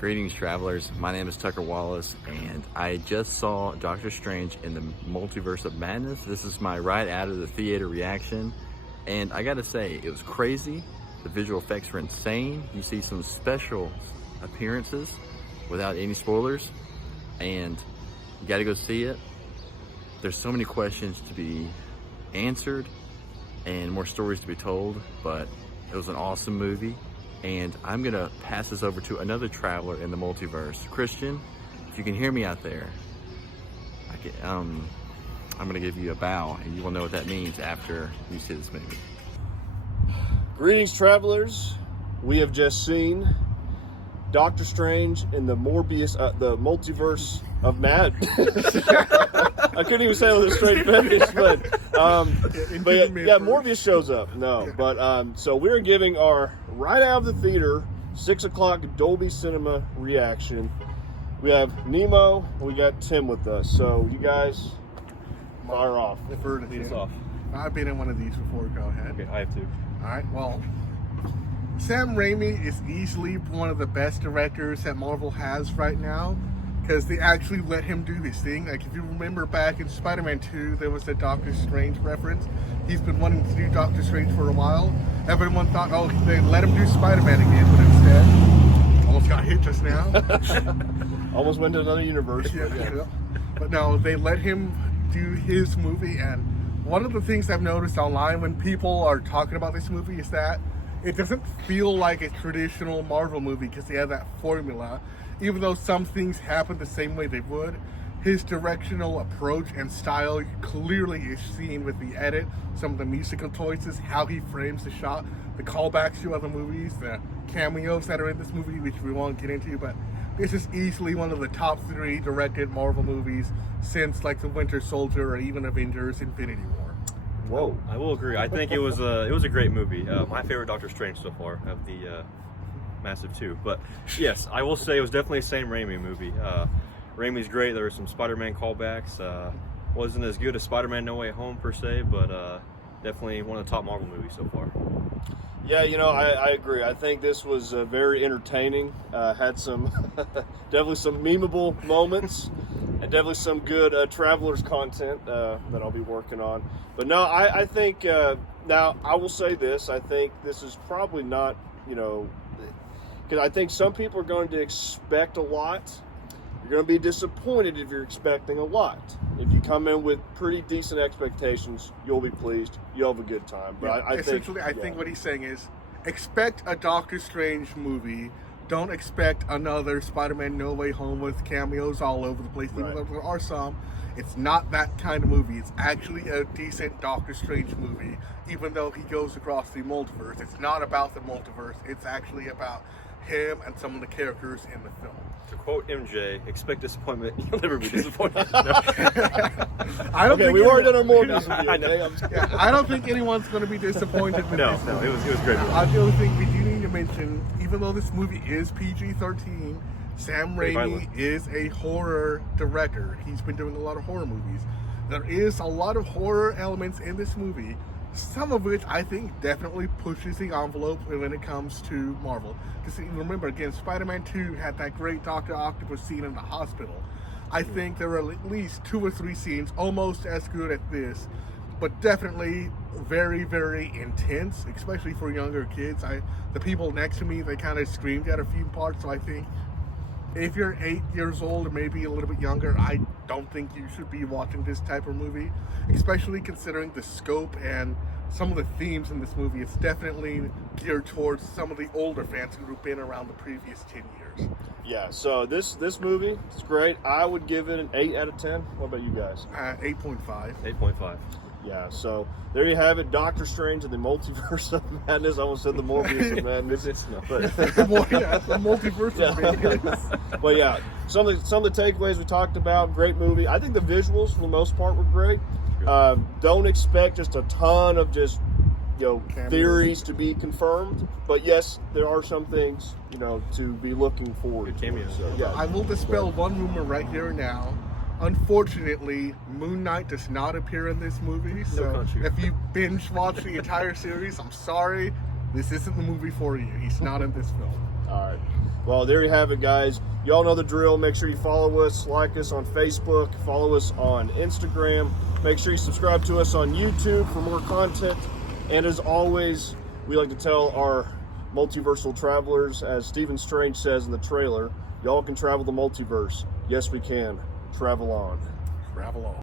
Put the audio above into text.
Greetings, travelers. My name is Tucker Wallace, and I just saw Doctor Strange in the Multiverse of Madness. This is my right out of the theater reaction, and I gotta say, it was crazy. The visual effects were insane. You see some special appearances without any spoilers, and you gotta go see it. There's so many questions to be answered and more stories to be told, but it was an awesome movie. And I'm gonna pass this over to another traveler in the multiverse. Christian, if you can hear me out there, I'm gonna give you a bow, and you will know what that means after you see this movie. Greetings, travelers. We have just seen Doctor Strange in the Multiverse of Madness. I couldn't even say it with a straight finish, but Morbius shows up. No, but so we're giving our right out of the theater 6 o'clock Dolby Cinema reaction. We have Nemo, we got Tim with us. So you guys fire off. Lead us off. I've been in one of these before. Go ahead. Okay, I have to. All right. Well, Sam Raimi is easily one of the best directors that Marvel has right now, because they actually let him do this thing. Like, if you remember back in Spider-Man 2, there was the Doctor Strange reference. He's been wanting to do Doctor Strange for a while. Everyone thought, oh, they let him do Spider-Man again, but instead, almost got hit just now. Almost went to another universe. Yeah. But no, they let him do his movie, and one of the things I've noticed online when people are talking about this movie is that it doesn't feel like a traditional Marvel movie because they have that formula. Even though some things happen the same way they would, his directional approach and style clearly is seen with the edit, some of the musical choices, how he frames the shot, the callbacks to other movies, the cameos that are in this movie, which we won't get into, but this is easily one of the top 3 directed Marvel movies since like The Winter Soldier or even Avengers Infinity War. Whoa. I will agree. I think it was a great movie. My favorite Doctor Strange so far of the massive 2. But yes, I will say it was definitely a Sam Raimi movie. Raimi's great. There were some Spider-Man callbacks. Wasn't as good as Spider-Man No Way Home per se, but definitely one of the top Marvel movies so far. Yeah, I agree. I think this was very entertaining. Had some definitely some memeable moments, and definitely some good Travelers content that I'll be working on. But no, I think now I will say this. I think this is probably not, because I think some people are going to expect a lot. You're going to be disappointed if you're expecting a lot. If you come in with pretty decent expectations, you'll be pleased. You'll have a good time. But I think what he's saying is, expect a Doctor Strange movie. Don't expect another Spider-Man No Way Home with cameos all over the place. Even though there are some, it's not that kind of movie. It's actually a decent Doctor Strange movie, even though he goes across the multiverse. It's not about the multiverse. It's actually about him and some of the characters in the film. To quote MJ, expect disappointment, you'll never be disappointed. I don't think we've already done our Morbius review. I don't think anyone's going to be disappointed with this. No, it was great. The only thing we do need to mention, even though this movie is PG-13, Sam Raimi is a horror director. He's been doing a lot of horror movies. There is a lot of horror elements in this movie, some of which I think definitely pushes the envelope when it comes to Marvel. Because remember, again, Spider-Man 2 had that great Dr. Octopus scene in the hospital. I think there are at least 2 or 3 scenes almost as good as this, but definitely very, very intense, especially for younger kids. The people next to me, they kind of screamed at a few parts, so I think if you're 8 years old or maybe a little bit younger, I don't think you should be watching this type of movie, especially considering the scope and some of the themes in this movie. It's definitely geared towards some of the older fans who have been around the previous 10 years. Yeah, so this movie is great. I would give it an 8 out of 10. What about you guys? 8.5. 8.5. Yeah, so there you have it. Doctor Strange and the Multiverse of Madness. I almost said the Morbius of Madness. But the Multiverse of Madness. But yeah, some of the takeaways we talked about. Great movie. I think the visuals, for the most part, were great. Don't expect just a ton of theories to be confirmed. But yes, there are some things, to be looking forward to. Cameos. So, yeah. I will dispel one rumor right here and now. Unfortunately, Moon Knight does not appear in this movie, so if you binge watch the entire series, I'm sorry, this isn't the movie for you. He's not in this film. All right. Well, there you have it, guys. Y'all know the drill. Make sure you follow us, like us on Facebook, follow us on Instagram. Make sure you subscribe to us on YouTube for more content. And as always, we like to tell our multiversal travelers, as Stephen Strange says in the trailer, y'all can travel the multiverse. Yes, we can. Travel on. Travel on.